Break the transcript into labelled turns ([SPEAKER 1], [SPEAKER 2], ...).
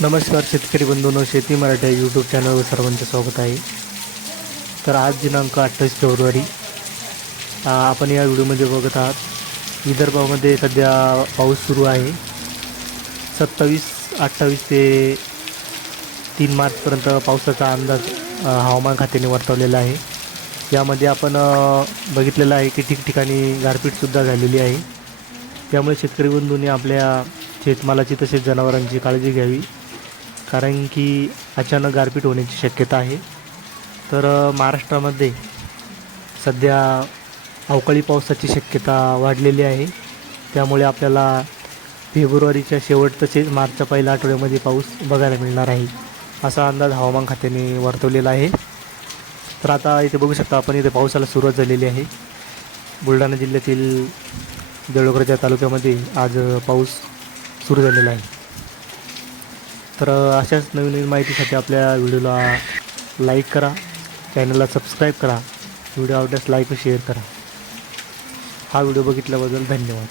[SPEAKER 1] नमस्कार शेतकरी बंधूंनो शेती मराठी यूट्यूब चॅनलवर सर्वांचं स्वागत आहे. तर आज दिनांक अठ्ठावीस फेब्रुवारी आपण या व्हिडिओमध्ये बघत आहात विदर्भामध्ये सध्या पाऊस सुरू आहे. सत्तावीस अठ्ठावीस ते तीन मार्चपर्यंत पावसाचा अंदाज हवामान खात्याने वर्तवलेला आहे. यामध्ये आपण बघितलेलं आहे की ठिकठिकाणी गारपीटसुद्धा झालेली आहे. त्यामुळे शेतकरी बंधूंनी आपल्या शेतमालाची तसेच जनावरांची काळजी घ्यावी. कारण की अचानक गारपीट होण्याची शक्यता आहे. तर महाराष्ट्रामध्ये सध्या अवकाळी पावसाची शक्यता वाढलेली आहे. त्यामुळे आपल्याला फेब्रुवारीच्या शेवट तसेच मार्चच्या पहिल्या आठवड्यामध्ये पाऊस बघायला मिळणार आहे असा अंदाज हवामान खात्याने वर्तवलेला आहे. तर आता इथे बघू शकता आपण इथे पावसाला सुरुवात झालेली आहे. बुलढाणा जिल्ह्यातील देवळगडच्या तालुक्यामध्ये आज पाऊस सुरू झालेला आहे. तर अशाच नवीन नवीन माहितीसाठी आपल्या व्हिडिओला लाईक करा. चॅनलला सबस्क्राईब करा. व्हिडिओ आवडल्यास लाईक व शेअर करा. हा व्हिडिओ बघितल्याबद्दल धन्यवाद.